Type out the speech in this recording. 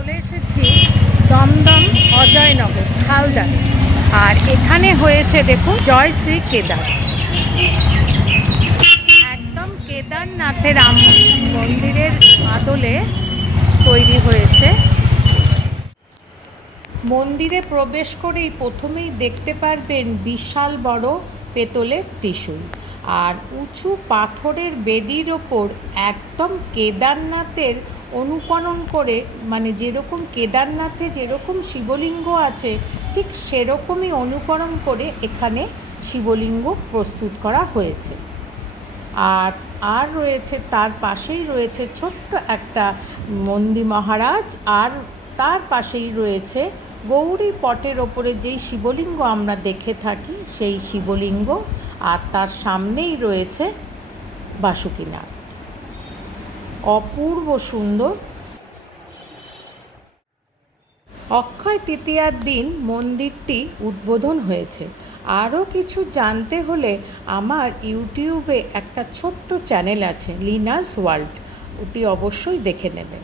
চলে এসেছি দমদম অজয়নগর হালদারে। আর এখানে হয়েছে দেখুন জয় শ্রী কেদার, একদম কেদারনাথের মন্দিরের আদলে তৈরি হয়েছে। মন্দিরে প্রবেশ করেই প্রথমেই দেখতে পারবেন বিশাল বড় পেতলের ত্রিশূল, আর উঁচু পাথরের বেদির ওপর একদম কেদারনাথের অনুকরণ করে, মানে যেরকম কেদারনাথে যেরকম শিবলিঙ্গ আছে ঠিক সেরকমই অনুকরণ করে এখানে শিবলিঙ্গ প্রস্তুত করা হয়েছে। আর আর রয়েছে তার পাশেই রয়েছে ছোট্ট একটা নন্দী মহারাজ, আর তার পাশেই রয়েছে গৌরী পটের ওপরে যেই শিবলিঙ্গ আমরা দেখে থাকি সেই শিবলিঙ্গ, আর তার সামনেই রয়েছে বাসুকীনাথ। অপূর্ব সুন্দর। অক্ষয় তৃতীয়ার দিন মন্দিরটি উদ্বোধন হয়েছে। আরও কিছু জানতে হলে আমার ইউটিউবে একটা ছোট্ট চ্যানেল আছে, লিনাস ওয়ার্ল্ড, ওটি অবশ্যই দেখে নেবেন।